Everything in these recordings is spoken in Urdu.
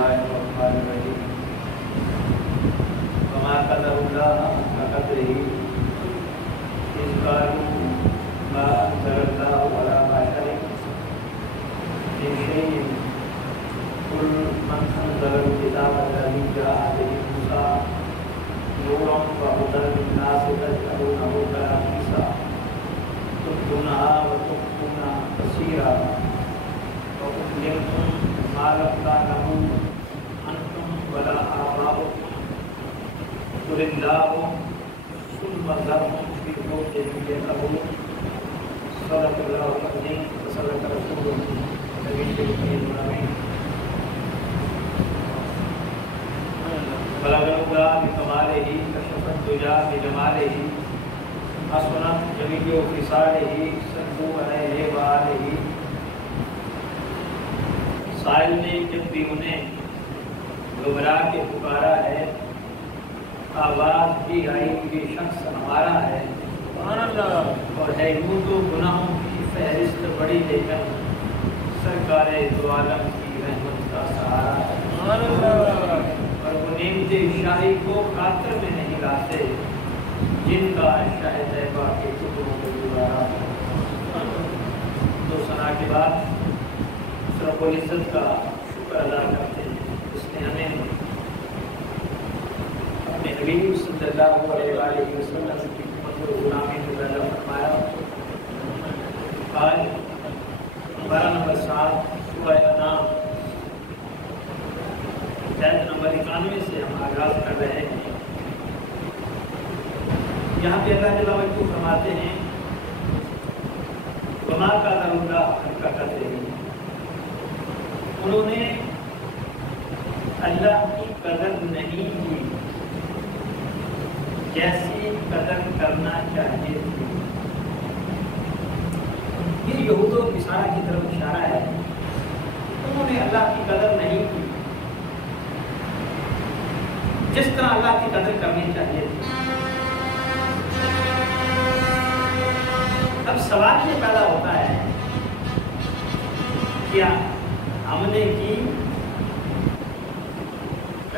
الله الرحمن الرحيم وما قدر الله حق قدره إذ قالوا ما أنزل الله على بشر من شيء قل من أنزل الكتاب الذي جاء به موسى نورا وهدى للناس تجعلونه كراميسا تبدونها وتخفون كثيرا وأظلمتم ما لم تعلموا أنتم ولا آباؤكم قل الله ثم ذرهم في خوضهم يلعبون صدق الله العظيم وصدق رسوله النبي الأمين بلغ الهدى بكماله كشف الدجى بجماله حسنت جميع خصاله صلوا علیہ وآلہ. سائل نے جب بھی انہیں گھبرا کے پکارا ہے، آواز بھی آئی یہ شخص ہمارا ہے، اور ہے یوں تو گناہوں کی فہرست بڑی لیکن سرکار دو عالم کی رحمت کا سہارا ہے. اور وہ نعمت شاہی کو خاطر میں نہیں لاتے جن کا شاہد ہے باقی کتبوں کو گزارا. دو ثنا کے بعد رب العزت کا شکر ادا کرتے ہیں اس نے ہمیں اپنے حبیب صلی اللہ علیہ وآلہ وسلم کی خدمت و غلامی میں پیدا فرمایا. آج ہمارا نمبر 7 سورہ انعام آیت نمبر 91 سے ہم آغاز کر رہے ہیں. یہاں پہ اللہ تعالیٰ کو فرماتے ہیں وما قدر اللہ حق قدرہ، انہوں نے اللہ کی قدر نہیں کی جیسی قدر کرنا چاہیے تھی. یہ یہود و نصارہ کی طرف اشارہ ہے. انہوں نے اللہ کی قدر نہیں کی جس طرح اللہ کی قدر کرنی چاہیے تھی. اب سوال یہ پیدا ہوتا ہے کیا ہم نے کی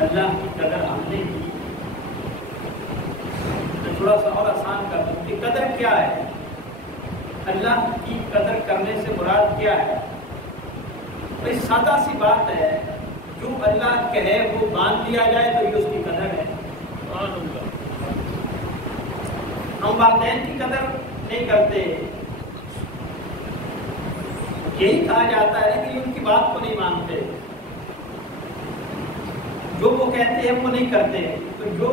اللہ کی قدر ہم نے کی؟ تو تھوڑا سا اور آسان کر دوں کہ قدر کیا ہے، اللہ کی قدر کرنے سے مراد کیا ہے؟ بھائی سادہ سی بات ہے، جو اللہ کہے وہ مان لیا جائے تو یہ اس کی قدر ہے. ہم والدین کی قدر نہیں کرتے، یہی کہا جاتا ہے کہ ان کی بات کو نہیں مانتے، جو وہ کہتے ہیں وہ نہیں کرتے. تو جو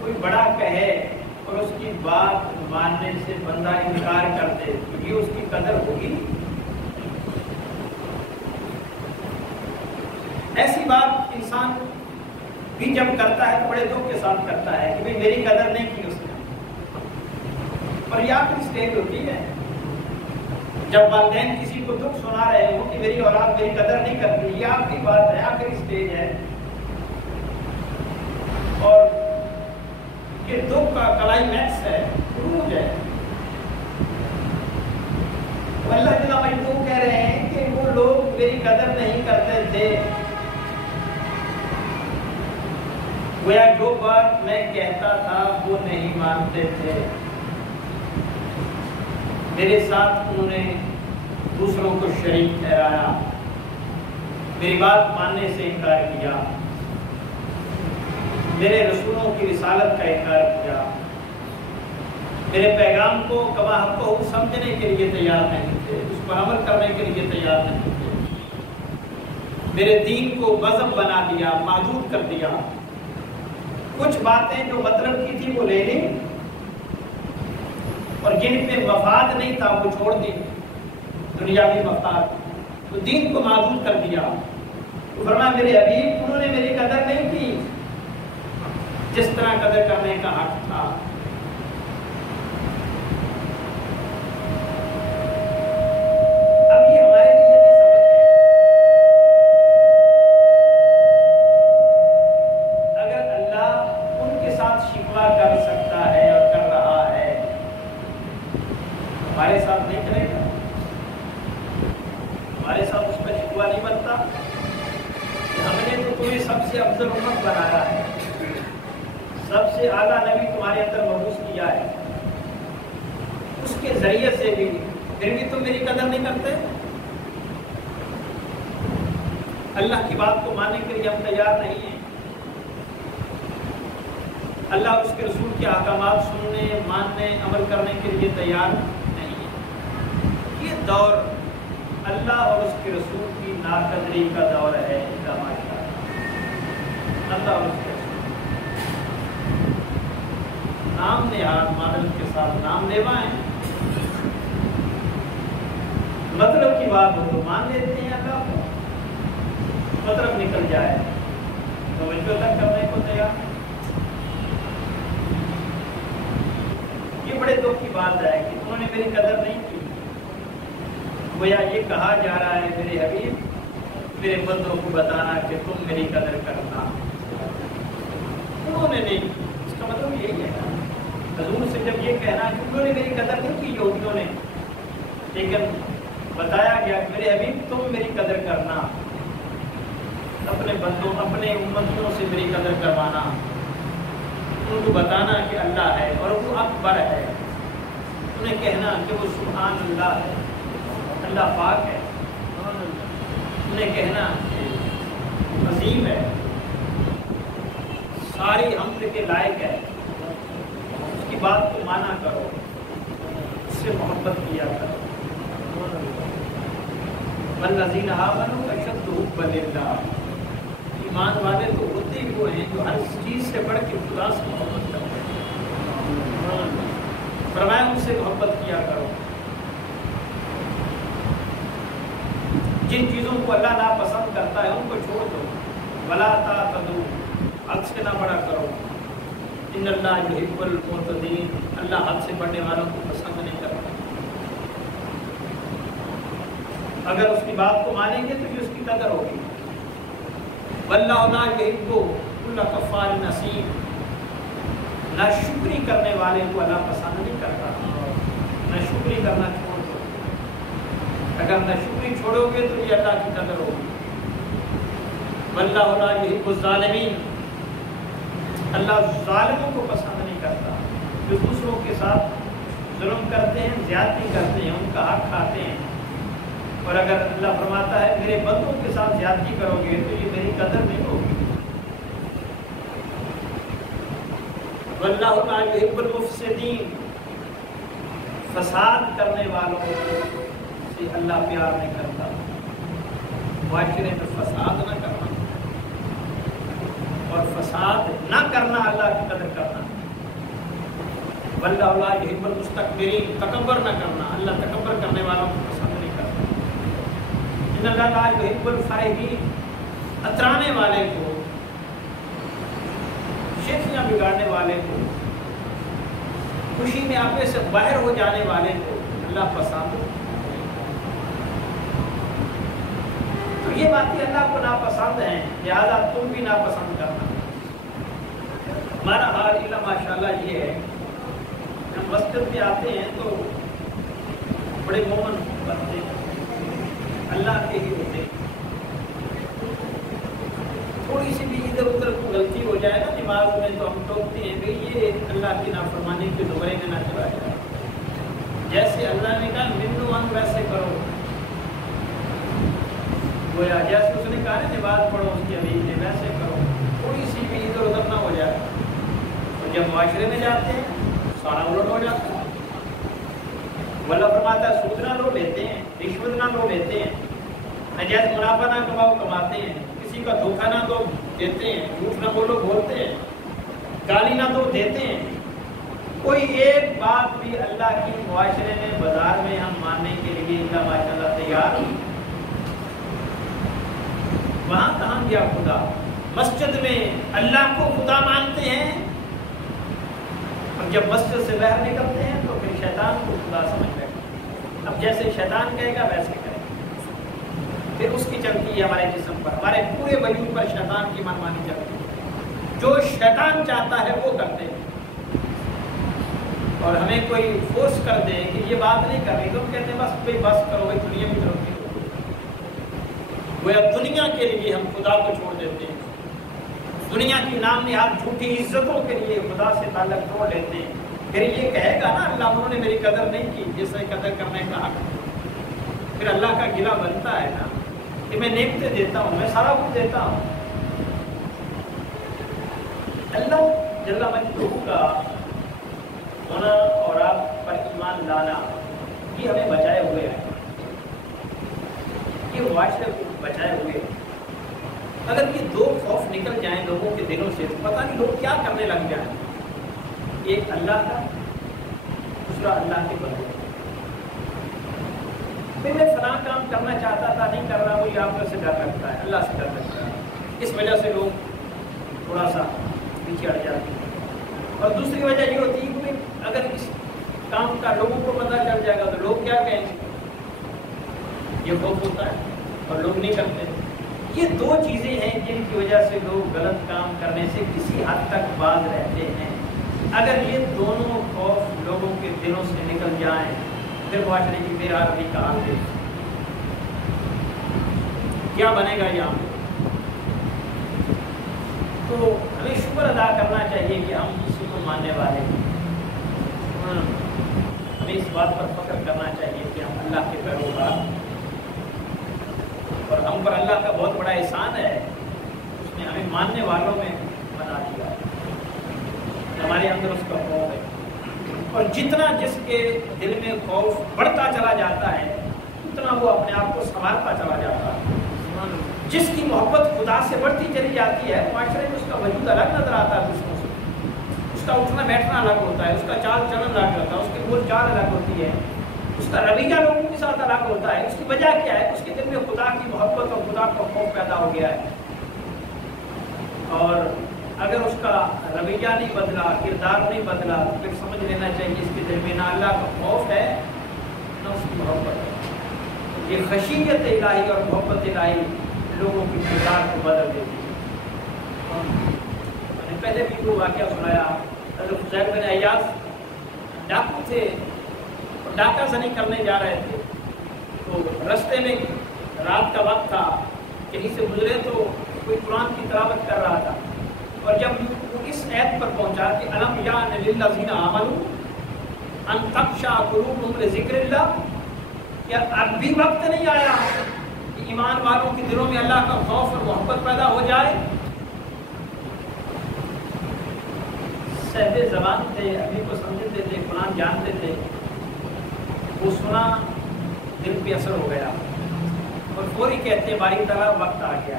کوئی بڑا کہے اور اس کی بات ماننے سے بندہ انکار کرتے تو یہ اس کی قدر ہوگی. ایسی بات انسان بھی جب کرتا ہے تو بڑے دکھ کے ساتھ کرتا ہے کہ بھئی میری قدر نہیں کی اس نے. پر یہ آپ کی اسٹیج ہوتی ہے جب والدین کسی کو دکھ سنا رہے ہو کہ میری اولاد میری قدر نہیں کرتی، یہ آپ کی بات ہے، آپ کی اسٹیج ہے. اور یہ دکھ کا کلائمیکس ہے، عروج ہے. اللہ تعالیٰ مجبور کہہ رہے ہیں کہ وہ لوگ میری قدر نہیں کرتے تھے. گویا جو بات میں کہتا تھا وہ نہیں مانتے تھے. میرے ساتھ انہوں نے دوسروں کو شریک ٹھہرایا، میری بات ماننے سے انکار کیا، میرے رسولوں کی رسالت کا انکار کیا، میرے پیغام کو کما حق کو سمجھنے کے لیے تیار نہیں تھے، اس پر عمل کرنے کے لیے تیار نہیں تھے. میرے دین کو مذہب بنا دیا، محدود کر دیا. کچھ باتیں جو مطلب کی تھی وہ لے لی اور جن پہ مفاد نہیں تھا وہ چھوڑ دی، دنیاوی مفاد. تو دین کو محدود کر دیا. تو فرمایا میرے حبیب انہوں نے میری قدر نہیں کی جس طرح قدر کرنے کا حق تھا. اب یہ ہمارے لیے بھی سبق ہے. اگر اللہ ان کے ساتھ شکوہ کر سکتا ہے اور کر رہا ہے، ہمارے ساتھ نہیں کرے گا؟ ہمارے ساتھ اس کا شکوہ نہیں بنتا کہ ہم نے تمہیں سب سے افضل امت بنایا ہے، سب سے اعلیٰ نبی تمہارے اندر مبعوث کیا ہے، اس کے ذریعے سے بھی پھر بھی تم میری قدر نہیں کرتے؟ اللہ کی بات کو ماننے کے لیے ہم تیار نہیں ہیں، اللہ اس کے رسول کے احکامات سننے، ماننے، عمل کرنے کے لیے تیار نہیں ہے۔ یہ دور اللہ اور اس کے رسول کی ناقدری کا دور ہے۔ اللہ اور اس کے رسول نام نہاد ماڈل کے ساتھ نام لیوا ہیں، مطلب کی بات ہو تو مان لیتے ہیں اللہ کو، مطلب نکل جائے توجہ تک کرنے کو تیار۔ یہ بڑے دکھ کی بات ہے کہ انہوں نے میری قدر نہیں کی۔ گویا یہ کہا جا رہا ہے میرے حبیب میرے بندوں کو بتانا کہ تم میری قدر کرنا، انہوں نے نہیں۔ اس کا مطلب یہی ہے حضور سے جب یہ کہنا کہ انہوں نے میری قدر نہیں کی یہودیوں نے، لیکن بتایا گیا کہ میرے حبیب تم میری قدر کرنا، اپنے بندوں اپنے امتیوں سے میری قدر کروانا، ان کو بتانا کہ اللہ ہے اور وہ اکبر ہے، انہیں کہنا کہ وہ سبحان اللہ ہے، اللہ پاک ہے، انہیں کہنا کہ عظیم ہے، ساری حمد کے لائق ہے، اس کی بات کو مانا کرو، اس سے محبت کیا کرو۔ والذین آمنوا اشد حبا للہ، ایمان والے تو ہوتے ہی وہ ہیں جو ہر چیز سے بڑھ کے خدا سے محبت کرتے ہیں۔ فرمایا ان سے محبت کیا کرو۔ جن چیزوں کو اللہ ناپسند کرتا ہے ان کو چھوڑ دو، ولا تعتدوا، حد سے نہ بڑا کرو، ان اللہ یحب المعتدین، اللہ حد سے بڑھنے والوں کو پسند نہیں کرتا۔ اگر اس کی بات کو مانیں گے تو یہ اس کی قدر ہوگی۔ واللہ لا یحب کل کفار نثیم، ناشکری کرنے والے کو اللہ پسند نہیں کرتا۔ ناشکری کرنا چھوڑ دو، اگر ناشکری چھوڑو گے تو یہ اللہ کی قدر ہوگی۔ واللہ لا یحب الظالمین، اللہ ظالموں کو پسند نہیں کرتا، جو دوسروں کے ساتھ ظلم کرتے ہیں، زیادتی کرتے ہیں، ان کا حق کھاتے ہیں۔ اور اگر اللہ فرماتا ہے میرے بندوں کے ساتھ زیادتی کرو گے تو یہ میری قدر نہیں ہوگی۔ واللہ لا یحب المفسدین، فساد کرنے والوں سے اللہ پیار نہیں کرتا۔ معاشرے میں فساد نہ کرنا اور فساد نہ کرنا اللہ کی قدر کرنا۔ واللہ لا یحب المستکبرین، تکبر نہ کرنا، اللہ تکبر کرنے والوں کو پسند نہیں کرتا۔ ان اللہ لا یحب الفرحین، اترانے والے کو، شیخیاں بگاڑنے والے کو، خوشی میں آپے سے باہر ہو جانے والے کو اللہ پسند۔ تو یہ باتیں اللہ کو ناپسند ہیں، لہذا تم بھی ناپسند کرنا۔ ہمارا حال ماشاءاللہ یہ ہے، ہم مسجد میں آتے ہیں تو بڑے مومن بنتے ہیں، اللہ کے ہی ہوتے ہیں۔ تھوڑی سی بھی ادھر ادھر کو غلطی ہو جائے نا نماز میں تو ہم ٹوکتے ہیں بھئی یہ اللہ کی نافرمانی کے زمرے میں نہ چلا جائے۔ جیسے اللہ نے کہا منو ان ویسے کرو، گویا جیسے اس نے کہا نا نماز پڑھو اس کی حبیب نے ویسے کرو، تھوڑی سی بھی ادھر ادھر نہ ہو جائے۔ اور جب معاشرے میں جاتے ہیں سارا الٹ ہو جاتا ہے۔ اللہ فرماتا ہے سود نہ لو لیتے ہیں، رشوت نہ لو لیتے ہیں، نجائز منافع نہ کماؤ کماتے ہیں، کسی کا دھوکہ نہ دو دیتے ہیں، جھوٹ نہ بولو بولتے ہیں، گالی نہ دو دیتے ہیں۔ کوئی ایک بات بھی اللہ کی معاشرے میں بازار میں ہم ماننے کے لیے اللہ ماشاءاللہ تیار نہیں۔ وہاں کہاں گیا خدا؟ مسجد میں اللہ کو خدا مانتے ہیں اور جب مسجد سے باہر نکلتے ہیں تو پھر شیطان کو خدا سمجھ بیٹھتے۔ اب جیسے شیطان کہے گا ویسے کریں، پھر اس کی چلتی ہے ہمارے جسم پر، ہمارے پورے وجود پر شیطان کی منمانی چلتی ہے۔ جو شیطان چاہتا ہے وہ کرتے ہیں، اور ہمیں کوئی فورس کر دے کہ یہ بات نہیں کرنی تو ہم کہتے ہیں بس بھائی بس کرو بھائی، دنیا کی طرف وہ دنیا کے لیے ہم خدا کو چھوڑ دیتے ہیں۔ دنیا کی نام نہاد جھوٹی عزتوں کے لیے خدا سے تعلق توڑ لیتے ہیں. پھر یہ کہے گا نا اللہ انہوں نے میری قدر نہیں کی جیسے قدر کرنے کا حق. پھر اللہ کا گلہ بنتا ہے نا کہ میں نعمتیں دیتا ہوں, میں سارا کچھ دیتا ہوں. اللہ جل مجدہ کا ہونا اور آپ پر ایمان لانا یہ ہمیں بچائے ہوئے ہیں, یہ معاشرے کو بچائے ہوئے ہیں. اگر یہ دو خوف نکل جائیں لوگوں کے دلوں سے تو پتہ نہیں لوگ کیا کرنے لگ جائیں. ایک اللہ کا, دوسرا اللہ کے بندے. میں فلاں کام کرنا چاہتا تھا نہیں کر رہا, مجھے آپ سے ڈر لگتا ہے, اللہ سے ڈر لگتا ہے. اس وجہ سے لوگ تھوڑا سا پیچھے ہٹ جاتے ہیں. اور دوسری وجہ یہ ہوتی ہے کہ اگر اس کام کا لوگوں کو پتہ چل جائے گا تو لوگ کیا کہیں گے, یہ خوف ہوتا ہے اور لوگ نہیں کرتے. یہ دو چیزیں ہیں جن کی وجہ سے لوگ غلط کام کرنے سے کسی حد تک باز رہتے ہیں. اگر یہ دونوں خوف لوگوں کے دلوں سے نکل جائیں پھر معاشرے کی بے حالی کا حال ہے. کیا بنے گا یہاں پہ؟ تو ہمیں شکر ادا کرنا چاہیے کہ ہم اسی کو ماننے والے ہیں. ہمیں اس بات پر فخر کرنا چاہیے کہ ہم اللہ کے پیروکار, اور ہم پر اللہ کا بہت بڑا احسان ہے, اس نے ہمیں ماننے والوں میں بنا دیا. ہمارے اندر اس کا خوف ہے, اور جتنا جس کے دل میں خوف بڑھتا چلا جاتا ہے اتنا وہ اپنے آپ کو سنوارتا چلا جاتا ہے. جس کی محبت خدا سے بڑھتی چلی جاتی ہے معاشرے میں اس کا وجود الگ نظر آتا ہے دوسروں سے. اس کا اٹھنا بیٹھنا الگ ہوتا ہے, اس کا چال چلن الگ ہوتا ہے, اس کی بول چال الگ ہوتی ہے, اس کا رویہ لوگوں کے ساتھ الگ ہوتا ہے. اس کی وجہ کیا ہے؟ اس کے دل میں خدا کی محبت اور خدا کا خوف پیدا ہو گیا ہے. اور اگر اس کا رویہ نہیں بدلا, کردار نہیں بدلا تو پھر سمجھ لینا چاہیے اس کے دل میں نہ اللہ کا خوف ہے نہ اس کی محبت ہے. یہ خشیت الہی اور محبت الہی لوگوں کی کردار کو بدل دیتی ہے. میں نے پہلے بھی وہ واقعہ سنایا, حضرت فضیل بن عیاض ڈاکو تھے, ڈاکہ زنی کرنے جا رہے تھے. تو رستے میں رات کا وقت تھا, کہیں سے گزرے تو کوئی قرآن کی تلاوت کر رہا تھا. اور جب وہ اس آیت پر پہنچا کہ الم یعن للذین آمنوا ان تخشع قلوبہم لذکر اللہ, کیا اب بھی وقت نہیں آیا کہ ایمان والوں کے دلوں میں اللہ کا خوف اور محبت پیدا ہو جائے؟ صاحب زبان تھے, ابھی کو سمجھتے تھے, قرآن جانتے تھے. وہ سنا, دل پہ اثر ہو گیا اور فوری کہتے باری تعالیٰ وقت آ گیا,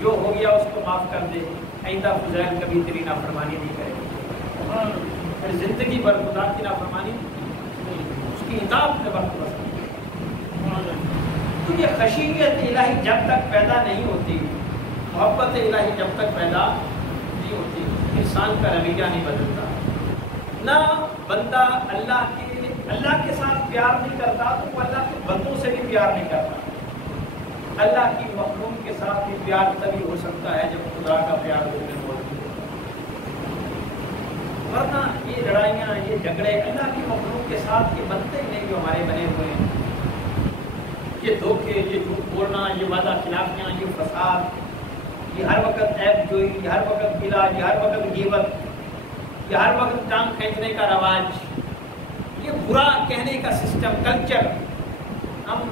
جو ہو گیا اس کو معاف کر دے, آئندہ فضیل کبھی تیری نافرمانی نہیں کرے گی. زندگی بھر خدا کی نافرمانی, اس کی اطاعت میں وقت بس. تو یہ خشیت الہی جب تک پیدا نہیں ہوتی, محبت الہی جب تک پیدا نہیں ہوتی, انسان کا رویہ نہیں بدلتا. نہ بندہ اللہ کے ساتھ پیار نہیں کرتا تو وہ اللہ کے بندوں سے بھی پیار نہیں کرتا. اللہ کی مخلوق کے ساتھ بھی پیار تبھی ہو سکتا ہے جب خدا کا پیار دل میں موجود ہو. ورنہ یہ لڑائیاں, یہ جھگڑے اللہ کی مخلوق کے ساتھ یہ بنتے ہی نہیں جو ہمارے بنے ہوئے ہیں. یہ دھوکے, یہ جھوٹ بولنا, یہ وعدہ خلافیاں, یہ فساد, یہ ہر وقت عیب جوئی, یہ ہر وقت گلا, یہ ہر وقت غیبت, یہ ہر وقت ٹانگ کھینچنے کا رواج, یہ برا کہنے کا سسٹم, کلچر. ہم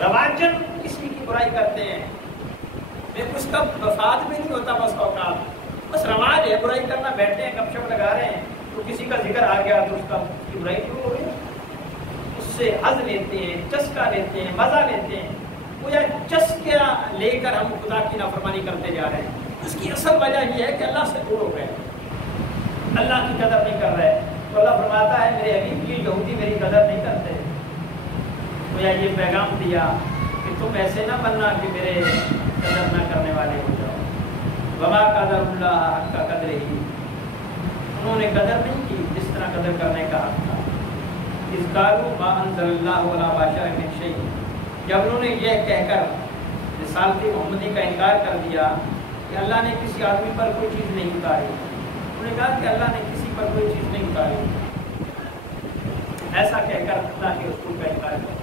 رواجن کسی کی برائی کرتے ہیں, اس کا مفاد بھی نہیں ہوتا, بس اوقات بس رواج ہے برائی کرنا. بیٹھے ہیں گپ شپ لگا رہے ہیں تو کسی کا ذکر آ گیا تو اس کا برائی شروع ہو گئی. اس سے حظ لیتے ہیں, چسکا لیتے ہیں, مزہ لیتے ہیں. وہ یا چسکا لے کر ہم خدا کی نافرمانی کرتے جا رہے ہیں. اس کی اصل وجہ یہ ہے کہ اللہ سے دور ہو گئے, اللہ کی قدر نہیں کر رہے. تو اللہ فرماتا ہے میرے حبیب یہ یہودی میری قدر نہیں کرتے. یا یہ پیغام دیا کہ تم ایسے نہ بننا کہ میرے قدر نہ کرنے والے ہو جاؤ. وما قدر اللہ حق کا قدر ہی, انہوں نے قدر نہیں کی جس طرح قدر کرنے کا حق تھا. اس قالوا ما انزل اللہ علی بشر من شیء, جب انہوں نے یہ کہہ کر رسالت محمدی کا انکار کر دیا کہ اللہ نے کسی آدمی پر کوئی چیز نہیں اتاری. انہوں نے کہا کہ اللہ نے کسی پر کوئی چیز نہیں اتاری, ایسا کہہ کر اللہ کے رسول کا انکار کر.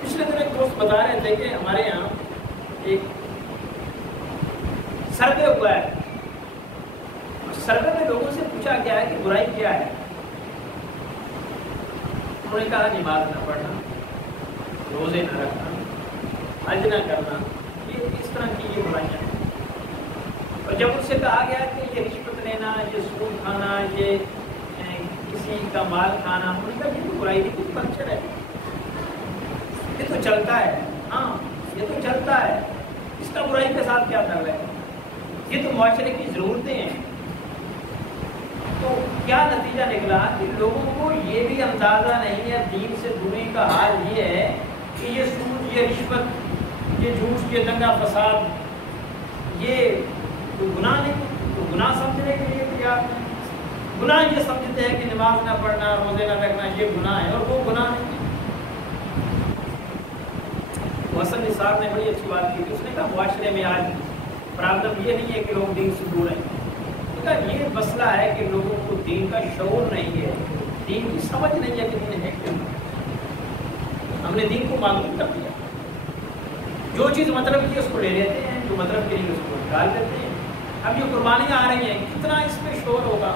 پچھلے دن ایک دوست بتا رہے تھے کہ ہمارے یہاں ایک سروے ہوا ہے، سروے میں لوگوں سے پوچھا گیا ہے کہ برائی کیا ہے، انہوں نے کہا نماز نہ پڑھنا، روزے نہ رکھنا، حج نہ کرنا، یہ اس طرح کی یہ برائیاں ہیں۔ اور جب ان سے کہا گیا کہ یہ رشوت لینا، یہ سود کھانا، یہ کسی کا مال کھانا، انہوں نے کہا یہ تو برائی نہیں، کچھ کلچر ہے، یہ تو چلتا ہے، ہاں یہ تو چلتا ہے، اس کا برائی کے ساتھ کیا تعلق ہے، یہ تو معاشرے کی ضرورتیں ہیں۔ تو کیا نتیجہ نکلا کہ لوگوں کو یہ بھی اندازہ نہیں ہے، دین سے دوری کا حال یہ ہے کہ یہ سود، یہ رشوت، یہ جھوٹ، یہ دنگا فساد، یہ کوئی گناہ نہیں، تو گناہ سمجھنے کے لیے تیار نہیں۔ گناہ یہ سمجھتے ہیں کہ نماز نہ پڑھنا، روزے نہ رکھنا یہ گناہ ہے، اور وہ گناہ نہیں۔ حسن نثار نے بڑی اچھی بات کی، اس نے کہا معاشرے میں آج پرابلم یہ نہیں ہے کہ لوگ دین سے دور ہیں، یہ مسئلہ ہے کہ لوگوں کو دین کا شعور نہیں ہے، دین کی سمجھ نہیں ہے کہ دین ہے کیا۔ ہم نے دین کو معلوم کر دیا، جو چیز مطلب کی اس کو لے لیتے ہیں، جو مطلب کے لیے اس کو نکال دیتے ہیں۔ اب یہ قربانیاں آ رہی ہیں، کتنا اس میں شور ہوگا،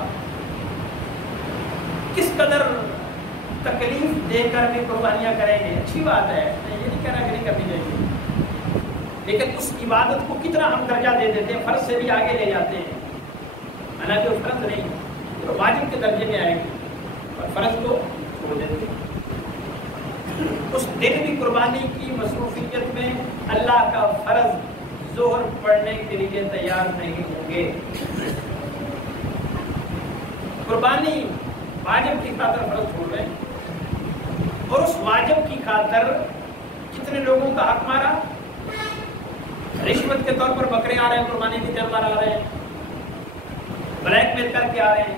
کس قدر تکلیف دے کر بھی قربانیاں کریں گے، اچھی بات ہے، میں یہ نہیں کہہ رہا کہ نہیں کرنی چاہیے، لیکن اس عبادت کو کتنا ہم درجہ دے دیتے ہیں، فرض سے بھی آگے لے جاتے ہیں، حالانکہ وہ فرض نہیں، وہ واجب کے درجے میں آئے گی، اور فرض کو چھوڑ دیتے ہیں۔ اس دن بھی قربانی کی مصروفیت میں اللہ کا فرض ظہر پڑھنے کے لیے تیار نہیں ہوں گے۔ قربانی واجب کی خاطر فرض چھوڑ رہے ہیں، اور اس واجب کی خاطر کتنے لوگوں کا حق مارا، رشوت کے طور پر بکرے آ رہے ہیں، قربانی کے جانور آ رہے ہیں، بلیک میل کر کے آ رہے ہیں،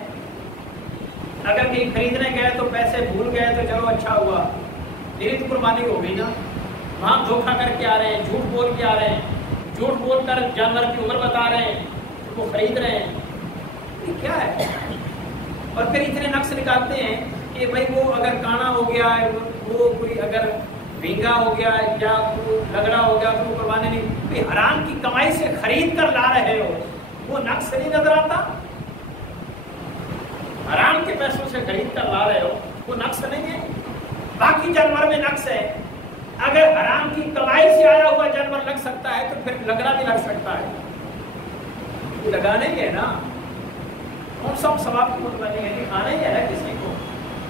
اگر کہیں خریدنے گئے تو پیسے بھول گئے تو چلو اچھا ہوا، میری تو قربانی ہو گئی نا، وہاں دھوکہ کر کے آ رہے ہیں، جھوٹ بول کے آ رہے ہیں، جھوٹ بول کر جانور کی عمر بتا رہے ہیں، اس کو خرید رہے ہیں، یہ کیا ہے؟ اور پھر اتنے نقص نکالتے ہیں کہ بھائی وہ اگر کانا ہو گیا ہے، وہ کوئی اگر بھینگا ہو گیا یا لگڑا ہو گیا تو وہ قربانی نہیں، کوئی حرام کی کمائی سے خرید کر لا رہے ہو، وہ نقص نہیں نظر آتا؟ حرام کے پیسوں سے خرید کر لا رہے ہو، وہ نقص نہیں ہے؟ باقی جانور میں نقص ہے، اگر حرام کی کمائی سے آیا ہوا جانور لگ سکتا ہے تو پھر لگڑا بھی لگ سکتا ہے، یہ لگانے کے ہے نا، ہم سب ثواب کی مطمئن ہے کہ کھانا ہی ہے کسی کو،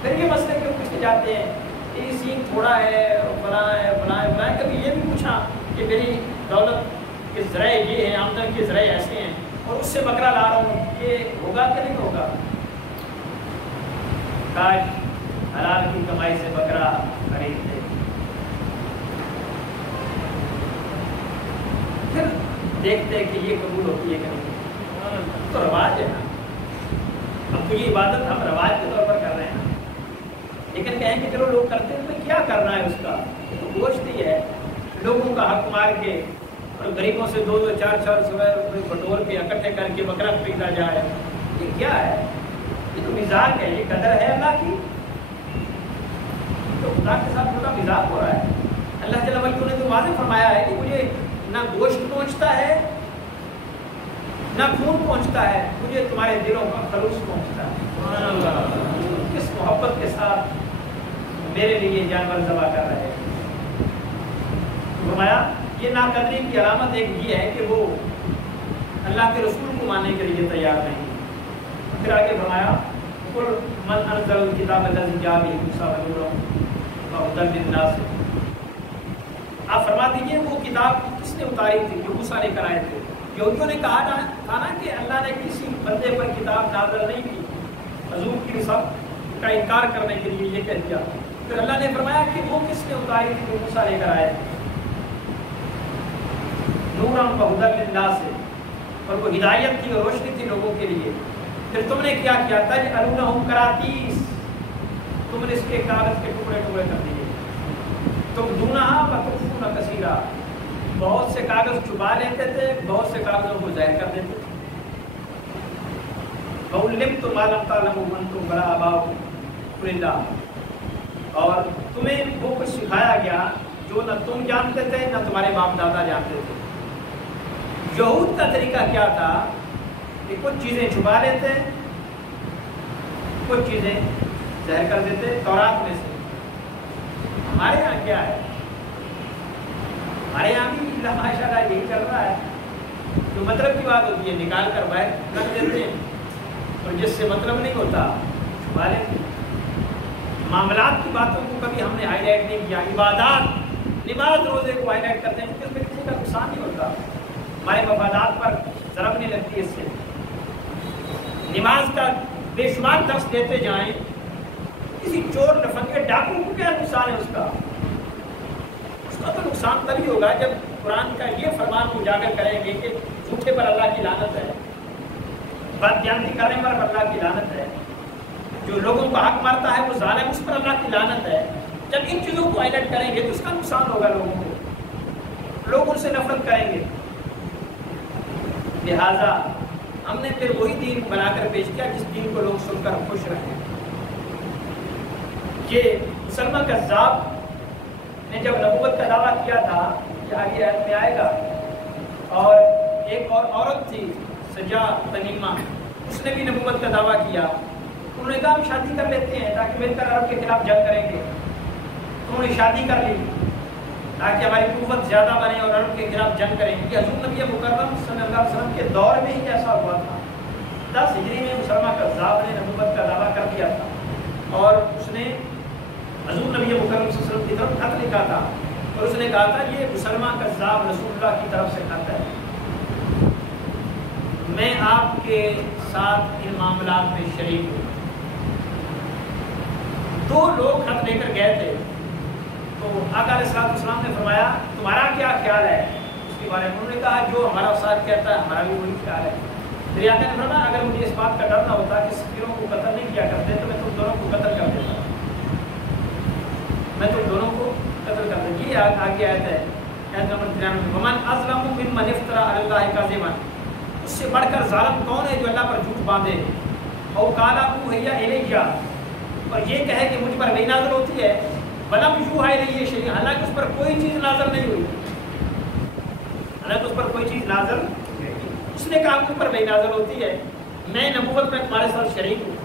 پھر یہ مسئلے کیوں پوچھے جاتے ہیں کہ سین تھوڑا ہے، فلاں ہے، فلاں ہے، فلاں ہے، کبھی یہ بھی پوچھا کہ میری دولت کے ذرائع یہ ہیں، آمدن کے ذرائع ایسے ہیں، اور اس سے بکرا لا رہا ہوں، یہ ہوگا کہ نہیں ہوگا؟ کاش حلال کی کمائی سے بکرا خریدتے، پھر دیکھتے کہ یہ قبول ہوتی ہے کہ نہیں، تو رواج ہے نا، اب تو یہ عبادت ہم رواج کے طور پر کر رہے ہیں، لیکن کہیں کہ چلو لوگ کرتے ہیں تو کیا کرنا ہے اس کا، تو گوشت ہی ہے، لوگوں کا حق مار کے اور غریبوں سے 2-2 4-4 روپے بٹور کے اکٹھے کر کے بکرا خریدا جائے، یہ کیا ہے؟ یہ تو مزاق ہے، یہ قدر ہے اللہ کی؟ تو خدا کے ساتھ بڑا مزاق ہو رہا ہے۔ اللہ جل وعلا نے تو واضح فرمایا ہے کہ مجھے نہ گوشت پہنچتا ہے نہ خون پہنچتا ہے، مجھے تمہارے دلوں کا خلوص پہنچتا ہے۔ سبحان اللہ، کس محبت کے ساتھ میرے لیے جانور ذبح کر رہے ہیں۔ فرمایا یہ ناقدری کی علامت ایک یہ ہے کہ وہ اللہ کے رسول کو ماننے کے لیے تیار نہیں۔ پھر آگے فرمایا قل من انزل الکتاب الذی جاء به موسیٰ ونورا وہدی للناس، آپ فرما دیجئے وہ کتاب کس نے اتاری تھی جو موسیٰ لے کر آئے تھے۔ یہودیوں نے کہا نا کہ اللہ نے کسی بندے پر کتاب نازل نہیں کی، حضور کی رسالت کا انکار کرنے کے لیے یہ کہہ دیا، پھر اللہ نے فرمایا کہ وہ کس نے اتاری تھی جو موسیٰ لے کر آئے تھے، نورا وہدی للناس، اور وہ ہدایت تھی اور روشنی تھی لوگوں کے لیے۔ پھر تم نے کیا کیا؟ تجعلونہم کراتیس، تم نے اس کے کاغذ کے ٹکڑے ٹکڑے کر دیے، تبدونہا وتخفون کثیرا، بہت سے کاغذ چھپا لیتے تھے، بہت سے کاغذوں کو ظاہر کر دیتے تھے۔ وَعُلِّمْتُم مَا لَمْ تَعْلَمُوا وَأَنْتُمْ وَلَا آبَاؤُكُمْ قُلِ اللَّهُ، اور تمہیں وہ کچھ سکھایا گیا جو نہ تم جانتے تھے نہ تمہارے باپ دادا جانتے تھے۔ یہود کا طریقہ کیا تھا کہ کچھ چیزیں چھپا لیتے، کچھ چیزیں ظاہر کر دیتے تورات میں سے۔ ہمارے یہاں کیا ہے؟ ہمارے یہاں بھی ماشاء اللہ یہی چل رہا ہے، جو مطلب کی بات ہوتی ہے نکال کر باہر رکھ دیتے ہیں، اور جس سے مطلب نہیں ہوتا چھپا لیتے۔ معاملات کی باتوں کو کبھی ہم نے ہائی لائٹ نہیں کیا، عبادات نماز روزے کو ہائی لائٹ کرتے ہیں کیونکہ اس میں کسی کا نقصان نہیں ہوتا، ہمارے مفادات پر ضرب نہیں لگتی۔ اس سے نماز کا بے شمار درس دیتے جائیں، کسی چور لفنگے ڈاکو کو کیا نقصان ہے اس کا تو نقصان تبھی ہوگا جب قرآن کا یہ فرمان اجاگر کریں گے کہ جھوٹے پر اللہ کی لعنت ہے، بددیانتی کرنے پر اللہ کی لعنت ہے، جو لوگوں کو حق مارتا ہے وہ ظالم، اس پر اللہ کی لعنت ہے۔ جب ان چیزوں کو ہائی لائٹ کریں گے تو اس کا نقصان ہوگا لوگوں کو، لوگ ان سے نفرت کریں گے۔ لہذا ہم نے پھر وہی دین بنا کر پیش کیا جس دین کو لوگ سن کر خوش رہیں۔ یہ مسلمہ کذاب نے جب نبوت کا دعویٰ کیا تھا کہ آگے آیت میں آئے گا، اور ایک اور عورت تھی سجا تمیمہ، اس نے بھی نبوت کا دعویٰ کیا، انہوں نے کہا ہم شادی کر لیتے ہیں تاکہ مل کر عرب کے خلاف جنگ کریں گے۔ انہوں نے شادی کر لی تاکہ ہماری قوت زیادہ بنے اور عرب کے خلاف جنگ کریں گے۔ حضور نبی مکرم صلی اللہ علیہ وسلم کے دور میں ہی ایسا ہوا تھا۔ 10 ہجری میں مسلمہ کذاب نے نبوت کا دعویٰ کر دیا تھا، اور اس نے حضور نبی مکرم صلی اللہ علیہ وسلم کی طرف خط لکھا تھا، اور اس نے کہا تھا یہ مسلمہ کذاب رسول اللہ کی طرف سے خط ہے، میں آپ کے ساتھ ان معاملات میں شریک ہوں۔ 2 لوگ خط لے کر گئے تھے، تو آقا علیہ السلام نے فرمایا تمہارا کیا خیال ہے اس کے بارے میں؟ انہوں نے کہا جو ہمارا استاد کہتا ہے ہمارا بھی وہی خیال ہے۔ پھر آقا نے فرمایا اگر مجھے اس بات کا ڈر نہ ہوتا کہ سفیروں کو قتل نہیں کیا کرتے تو میں تم دونوں کو قتل کر دیتا، میں تم دونوں کو قتل کر دیتا۔ یہ آگے آیت ہے، آیت نمبر 93، ومن اظلم ممن افترى علی اللہ کذبا، اس سے بڑھ کر ظالم کون ہے جو اللہ پر جھوٹ باندھے، او قال اوحی الی، اور یہ کہے کہ مجھ پر وحی نازل ہوتی ہے، ولم یوحى الی شیء، حالانکہ اس پر کوئی چیز نازل نہیں ہوئی، حالانکہ اس پر کوئی چیز نازل نہیں، اس نے کہا مجھ پر وحی نازل ہوتی ہے، میں نبوت میں تمہارے ساتھ شریک ہوں۔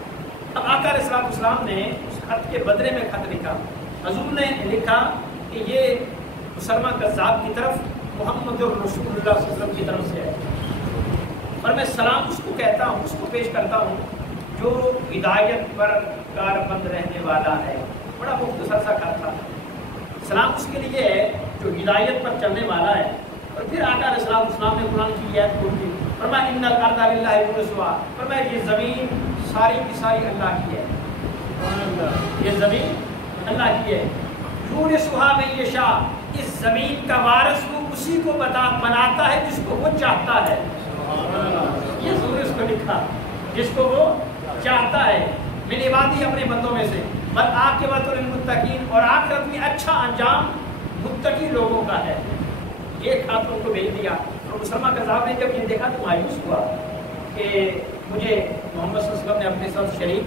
اب آقا علیہ السلام نے اس خط کے بدلے میں خط لکھا، حضور نے لکھا کہ یہ مسلمہ کذاب کی طرف محمد الرسول اللہ صلی اللہ علیہ وسلم کی طرف سے ہے، اور میں سلام اس کو کہتا ہوں، اس کو پیش کرتا ہوں جو ہدایت پر کاربند رہنے والا ہے۔ بڑا مختصر سا خط تھا، سلام اس کے لیے ہے جو ہدایت پر چلنے والا ہے۔ اور پھر آقا علیہ السلام نے قرآن کی آیت کھول دی، فرمایا ان الارض للہ یورثها، فرمایا یہ زمین ساری کی ساری اللہ کی ہے، یہ زمین اللہ کی ہے، یورثها من یشاء، اس زمین کا وارث وہ اسی کو بناتا ہے جس کو وہ چاہتا ہے۔ یہ ضرور اس کو لکھا جس کو وہ چاہتا ہے، من عبادی، اپنے بندوں میں سے، والعاقبۃ للمتقین، اور آخرت میں اچھا انجام متقی لوگوں کا ہے۔ یہ خط ان کو بھیج دیا، اور مسلمہ کذاب نے جب یہ دیکھا تو مایوس ہوا کہ مجھے محمد صلی اللہ علیہ وسلم نے اپنے ساتھ شریک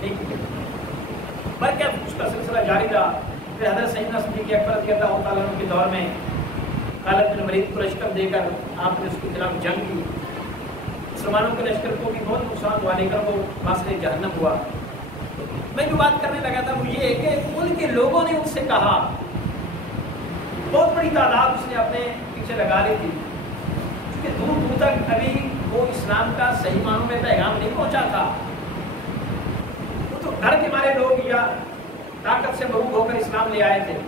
نہیں کیا، بلکہ اس کا سلسلہ جاری رہا۔ پھر حضرت سیدنا صدیق اکبر رضی اللہ تعالیٰ عنہ کے دور میں خالد بن ولید کو لشکر دے کر آپ نے اس کے خلاف جنگ کی، مسلمانوں کے لشکر کو بھی بہت نقصان ہوا، لیکن وہ باعث جہنم ہوا۔ میں جو بات کرنے لگا تھا وہ یہ ہے کہ ان کے لوگوں نے ان سے کہا، بہت بڑی تعداد اس نے اپنے پیچھے لگا لی تھی، کیونکہ دور دور تک ابھی وہ اسلام کا صحیح معنوں میں پیغام نہیں پہنچا تھا، وہ تو ڈر کے مارے لوگ یا طاقت سے مغلوب ہو کر اسلام لے آئے تھے،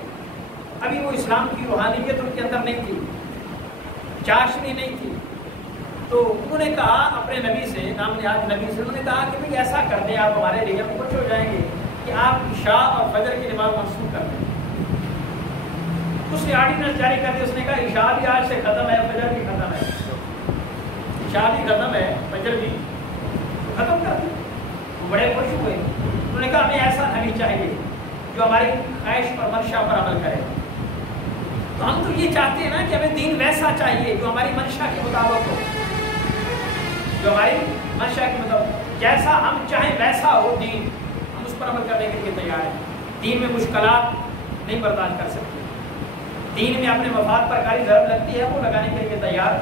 ابھی وہ اسلام کی روحانیت ان کے اندر نہیں تھی، چاشنی نہیں تھی۔ تو انہوں نے کہا اپنے نبی سے، نام نہاد نبی سے، انہوں نے کہا کہ بھئی ایسا کر دیں آپ ہمارے لیے، ہم خوش ہو جائیں گے کہ آپ عشاء اور فجر کی نماز منسوخ کر دیں۔ اس نے آرڈیننس جاری کر دی، اس نے کہا عشاء بھی آج سے ختم ہے، فجر بھی ختم ہے، عشاء بھی ختم ہے، فجر بھی ختم کر دی۔ وہ بڑے خوش ہوئے، انہوں نے کہا ہمیں ایسا نبی چاہیے جو ہماری خواہش اور منشا پر عمل کرے۔ تو ہم تو یہ چاہتے ہیں نا کہ ہمیں دین ویسا چاہیے جو ہماری منشا کے مطابق ہو، جو ہماری منشا کے مطابق، جیسا ہم چاہیں ویسا ہو دین، ہم اس پر عمل کرنے کے لیے تیار ہیں۔ دین میں مشکلات نہیں برداشت کر سکتے، دین میں اپنے مفاد پر کاری ضرب لگتی ہے وہ لگانے کے لیے تیار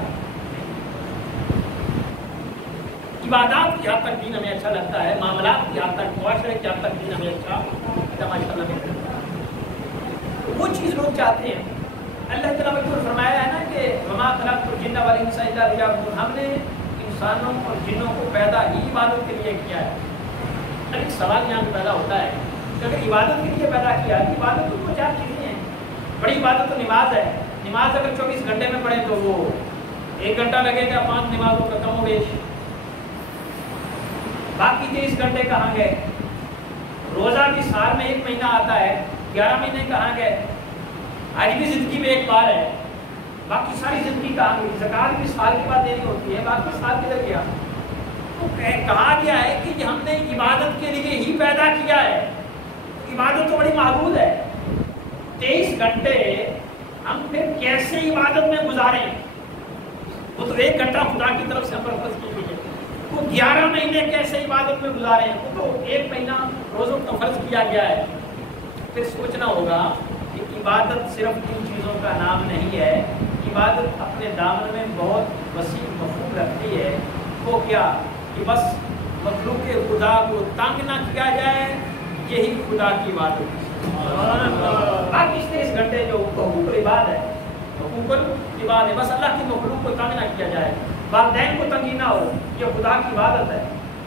عبادات کی حد تک دین ہمیں اچھا لگتا ہے، معاملات کی حد تک، معاشرے کی حد تک دین ہمیں اچھا ماشاء اللہ لگتا ہے۔ وہ چیز لوگ چاہتے ہیں۔ اللہ تعالیٰ نے فرمایا ہے نا کہ وما خلقت الجن والانس الا لیعبدون، ہم نے انسانوں اور جنوں کو پیدا ہی عبادت کے لیے کیا ہے۔ اب ایک سوال یہاں پیدا ہوتا ہے کہ اگر عبادت کے لیے پیدا کیا ہے، عبادت تو چار چیزیں ہیں۔ بڑی عبادت تو نماز ہے، نماز اگر 24 گھنٹے میں پڑھیں تو وہ 1 گھنٹہ لگے گا 5 نمازوں کا کم و بیش، باقی 23 گھنٹے کہاں گئے؟ روزہ بھی سال میں 1 مہینہ آتا ہے، 11 مہینے کہاں گئے؟ آج بھی زندگی میں 1 بار ہے، باقی ساری زندگی کہاں گئی؟ زکات بھی سال کے بعد دینی ہوتی ہے، باقی سال کدھر گیا؟ تو کہا گیا ہے کہ ہم نے عبادت کے لیے ہی پیدا کیا ہے۔ عبادت تو بڑی محدود ہے، 23 گھنٹے ہم پھر کیسے عبادت میں گزاریں؟ وہ تو 1 گھنٹہ خدا کی طرف سے ہم پر فرض کی گئی ہے، وہ 11 مہینے کیسے عبادت میں گزاریں؟ وہ تو 1 مہینہ روزوں کا فرض کیا گیا ہے۔ پھر سوچنا ہوگا کہ عبادت صرف ان چیزوں کا نام نہیں ہے، عبادت اپنے دامن میں بہت وسیع مفہوم رکھتی ہے۔ وہ کیا کہ بس مخلوق خدا کو تنگ نہ کیا جائے، یہی خدا کی عبادت ہے۔ باقی 23 گھنٹے جو حقوق العباد ہے، حقوق العباد ہے، بس اللہ کی مخلوق کو تنگ نہ کیا جائے، والدین کو تنگی نہ ہو، یہ خدا کی عبادت ہے۔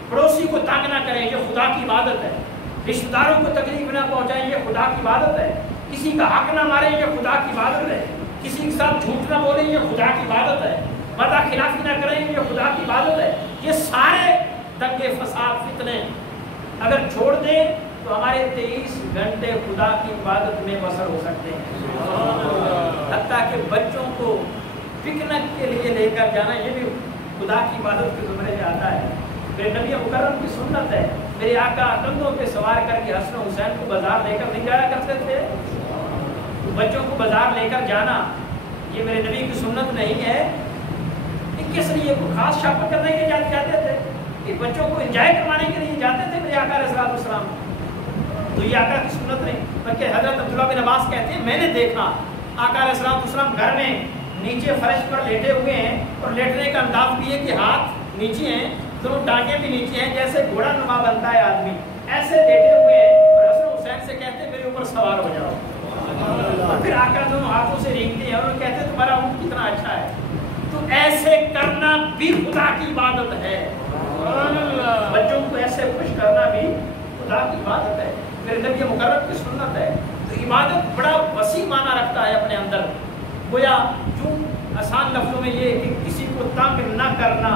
پڑوسی کو تنگ نہ کریں، یہ خدا کی عبادت ہے۔ رشتہ داروں کو تکلیف نہ پہنچائیں، یہ خدا کی عبادت ہے۔ کسی کا حق نہ ماریں، یہ خدا کی عبادت ہے۔ کسی کے ساتھ جھوٹ نہ بولیں، یہ خدا کی عبادت ہے۔ وعدہ خلافی نہ کریں، یہ خدا کی عبادت ہے۔ یہ سارے دنگے فساد فتنے اگر چھوڑ دیں تو ہمارے 23 گھنٹے خدا کی عبادت میں بسر ہو سکتے ہیں۔ حتیٰ کہ بچوں کو پکنک کے لیے لے کر جانا، یہ بھی خدا کی عبادت کے زمرے میں آتا ہے۔ میرے نبی مکرم کی سنت ہے، میرے آقا کندھوں پہ سوار کر کے حسن حسین کو بازار لے کر نہیں جایا کرتے تھے؟ بچوں کو بازار لے کر جانا یہ میرے نبی کی سنت نہیں ہے، کس لیے کوئی خاص شاپنگ کرنے کے لیے جاتے تھے کہ بچوں کو انجوائے کروانے کے لیے جاتے تھے میرے آقا علیہ السلام؟ تو یہ آقا کی سنت نہیں، بلکہ حضرت عبداللہ بن عباس کہتے ہیں میں نے دیکھا آقا علیہ السلام گھر میں نیچے فرش پر لیٹے ہوئے ہیں، اور لیٹنے کا انداز بھی ہے کہ ہاتھ نیچے ہیں، دونوں ٹانگیں بھی نیچے ہیں، جیسے گھوڑا نما بنتا ہے آدمی، ایسے لیٹے ہوئے ہیں، اور حسن حسین سے کہتے ہیں میرے اوپر سوار ہو جاؤ۔ اور پھر آقا دونوں ہاتھوں سے رینگتے ہیں اور کہتے ہیں تمہارا اونٹ کتنا اچھا ہے۔ تو ایسے کرنا بھی خدا کی عبادت ہے، بچوں کو ایسے خوش کرنا بھی خدا کی عبادت ہے، میرے نبی مکرم کی سنت ہے۔ تو عبادت بڑا وسیع معنی رکھتا ہے اپنے اندر، گویا جو آسان لفظوں میں یہ کہ کسی کو تنگ نہ کرنا۔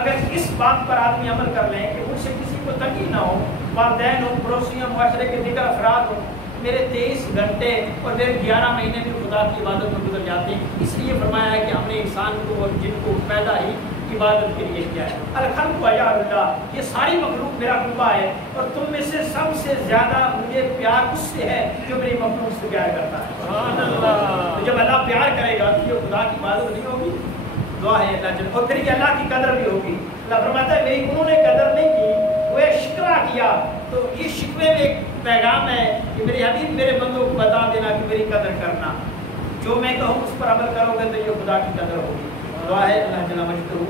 اگر اس بات پر آدمی عمل کر لیں کہ مجھ سے کسی کو تنگی نہ ہو، والدین ہو، پڑوسی ہو، معاشرے کے دیگر افراد ہو، میرے 23 گھنٹے اور میرے 11 مہینے بھی خدا کی عبادت میں گزر جاتے ہیں۔ اس لیے فرمایا ہے کہ ہم نے انسان کو اور جن کو پیدا ہی عبادت کے لیے کیا ہے۔ الخلق عیال اللہ، یہ ساری مخلوق میرا کنبہ ہے، اور تم میں سے سب سے زیادہ مجھے پیار اس سے ہے جو میری مخلوق سے پیار کرتا ہے۔ تو جب اللہ پیار کرے گا تو یہ خدا کی عبادت نہیں ہوگی، دعا ہے اللہ جل، اور پھر یہ اللہ کی قدر بھی ہوگی۔ اللہ فرماتا ہے میری انہوں نے قدر نہیں کی، وہ شکوہ کیا، تو یہ شکوے میں ایک پیغام ہے کہ میرے حبیب میرے بندوں کو بتا دینا کہ میری قدر کرنا، جو میں کہوں اس پر عمل کرو گے تو یہ خدا کی قدر ہوگی۔ دعا ہے اللہ جل مجدہ